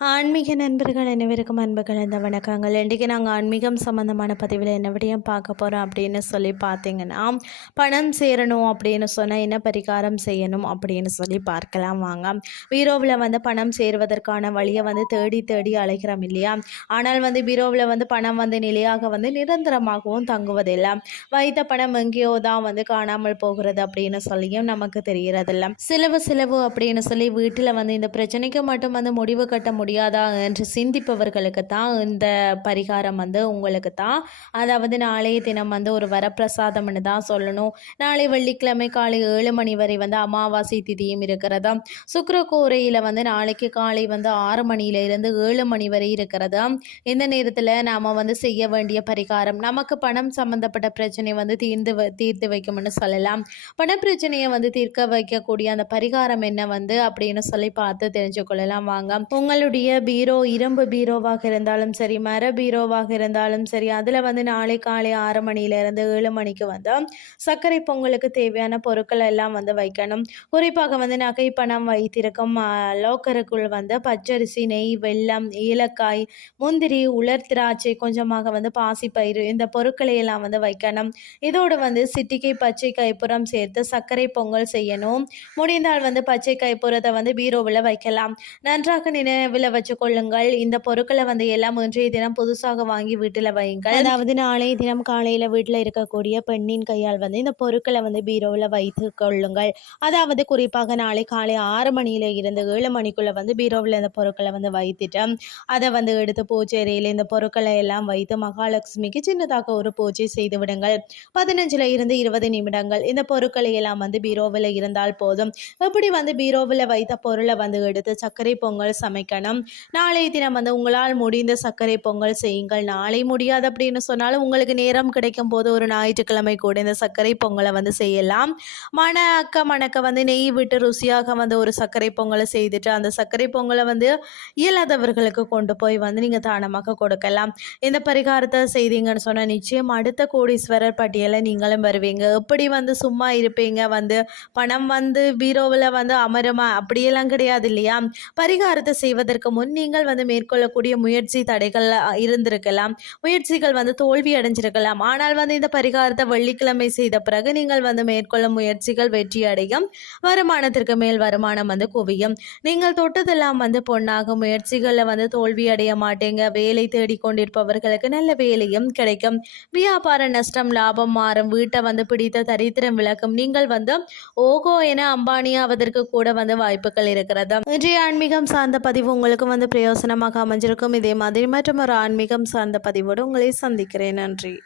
ஆன்மீக நண்பர்கள் அனைவருக்கும் அன்பு கலந்த வணக்கங்கள். இன்றைக்கி நாங்கள் ஆன்மீகம் சம்மந்தமான பதிவில் என்ன விடையும் பார்க்க போகிறோம் அப்படின்னு சொல்லி பார்த்தீங்கன்னா பணம் சேரணும் அப்படின்னு சொன்னால் என்ன பரிகாரம் செய்யணும் அப்படின்னு சொல்லி பார்க்கலாம் வாங்க. பீரோவில் வந்து பணம் சேருவதற்கான வழியை வந்து தேடி தேடி அழைக்கிறோம் இல்லையா? ஆனால் வந்து பீரோவில் வந்து பணம் வந்து நிலையாக வந்து நிரந்தரமாகவும் தங்குவதில்லை. வைத்த பணம் எங்கேயோ தான் வந்து காணாமல் போகிறது அப்படின்னு சொல்லியும் நமக்கு தெரிகிறதில்ல. செலவு செலவு அப்படின்னு சொல்லி வீட்டில் வந்து இந்த பிரச்சனைக்கு மட்டும் வந்து முடிவு கட்ட முடியும் முடியாதா என்று சிந்திப்பவர்களுக்கு தான் இந்த பரிகாரம் வந்து உங்களுக்கு தான் அதாவது நாளைய தினம் வந்து ஒரு வரப்பிரசாதம்னு தான் சொல்லணும். நாளை வெள்ளிக்கிழமை காலை ஏழு மணி வரை வந்து அமாவாசை திதியும் இருக்கிறது. சுக்கரகோரையில் வந்து நாளைக்கு காலை வந்து ஆறு மணியிலிருந்து ஏழு மணி வரை இருக்கிறது. இந்த நேரத்தில் நாம் வந்து செய்ய வேண்டிய பரிகாரம் நமக்கு பணம் சம்மந்தப்பட்ட பிரச்சனை வந்து தீர்ந்து தீர்த்து வைக்கும்னு சொல்லலாம். பண பிரச்சனையை வந்து தீர்க்க வைக்கக்கூடிய அந்த பரிகாரம் என்ன வந்து அப்படின்னு சொல்லி பார்த்து தெரிஞ்சுக்கொள்ளலாம். வாங்க. உங்களுடைய உங்களுடைய பீரோ இரும்பு பீரோவாக இருந்தாலும் சரி மர பீரோவாக இருந்தாலும் சரி அதில் வந்து நாளை காலை ஆறு மணியிலேருந்து ஏழு மணிக்கு வந்து சர்க்கரை பொங்கலுக்கு தேவையான பொருட்கள் எல்லாம் வந்து வைக்கணும். குறிப்பாக வந்து நகை பணம் வைத்திருக்கும் லோக்கருக்குள் வந்து பச்சரிசி நெய் வெல்லம் ஏலக்காய் முந்திரி உலர் திராட்சை கொஞ்சமாக வந்து பாசிப்பயிறு இந்த பொருட்களை எல்லாம் வந்து வைக்கணும். இதோடு வந்து சிட்டிக்கை பச்சை கைப்புறம் சேர்த்து சர்க்கரை பொங்கல் செய்யணும். முடிந்தால் வந்து பச்சை கைப்புறத்தை வந்து பீரோவில் வைக்கலாம். நன்றாக நினைவில் வச்சுக்கொள்ளுங்கள் இந்த பொருட்களை வந்து எல்லாம் இன்றைய தினம் புதுசாக வாங்கி வீட்டில் வையுங்கள். அதாவது நாளைய தினம் காலையில் வீட்டில் இருக்கக்கூடிய பெண்ணின் கையால் வந்து இந்த பொருட்களை வந்து பீரோவில் வைத்து கொள்ளுங்கள். அதாவது குறிப்பாக நாளை காலை ஆறு மணியில இருந்து ஏழு மணிக்குள்ளே வந்து பீரோவில் இந்த பொருட்களை வந்து வைத்துட்டு அதை வந்து எடுத்து பூச்சேரியில் இந்த பொருட்களை எல்லாம் வைத்து மகாலட்சுமிக்கு சின்னதாக ஒரு பூஜை செய்து விடுங்கள். பதினஞ்சுல இருந்து இருபது நிமிடங்கள் இந்த பொருட்களை எல்லாம் வந்து பீரோவில் இருந்தால் போதும். எப்படி வந்து பீரோவில் வைத்த பொருளை வந்து எடுத்து சர்க்கரை பொங்கல் சமைக்கணும். நாளைய தினம் வந்து உங்களால் முடிந்த சர்க்கரை பொங்கல் செய்யுங்கள். நாளை முடியாது அப்படின்னு சொன்னாலும் உங்களுக்கு நேரம் கிடைக்கும் போது ஒரு ஞாயிற்றுக்கிழமை கூட இந்த சர்க்கரை பொங்கலை வந்து செய்யலாம். மணக்க மணக்க வந்து நெய் விட்டு ருசியாக வந்து ஒரு சர்க்கரை பொங்கலை செய்துட்டு அந்த சர்க்கரை பொங்கலை வந்து இயலாதவர்களுக்கு கொண்டு போய் வந்து நீங்கள் தானமாக கொடுக்கலாம். இந்த பரிகாரத்தை செய்தீங்கன்னு சொன்னால் நிச்சயம் அடுத்த கோடீஸ்வரர் பட்டியலை நீங்களும் வருவீங்க. எப்படி வந்து சும்மா இருப்பீங்க? வந்து பணம் வந்து பீரோவில் வந்து அமருமா? அப்படியெல்லாம் கிடையாது இல்லையா? பரிகாரத்தை செய்வதற்கு முன் நீங்கள் வந்து மேற்கொள்ளக்கூடிய முயற்சி தடைகள் இருந்திருக்கலாம். முயற்சிகள் வந்து தோல்வி அடைஞ்சிருக்கலாம். ஆனால் வந்து இந்த பரிகாரத்தை வெள்ளிக்கிழமை செய்த பிறகு நீங்கள் வந்து மேற்கொள்ளும் முயற்சிகள் வெற்றி அடையும். வருமானத்திற்கு மேல் வருமானம் வந்து குவியும். நீங்கள் தொட்டதெல்லாம் வந்து பொண்ணாகும் முயற்சிகளில் வந்து தோல்வி அடைய மாட்டேங்க. வேலை தேடிக்கொண்டிருப்பவர்களுக்கு நல்ல வேலையும் கிடைக்கும். வியாபார நஷ்டம் லாபம் மாறும். வீட்டை வந்து பிடித்த தரித்திரம் விளக்கும். நீங்கள் வந்து ஓகோ என அம்பானி ஆவதற்கு கூட வந்து வாய்ப்புகள் இருக்கிறது. இன்றைய ஆன்மீகம் சார்ந்த பதிவு உங்களுக்கு வந்து பிரயோசனமாக அமைஞ்சிருக்கும். இதே மாதிரி மற்றும் ஒரு ஆன்மீகம் சார்ந்த பதிவோடு உங்களை சந்திக்கிறேன். நன்றி.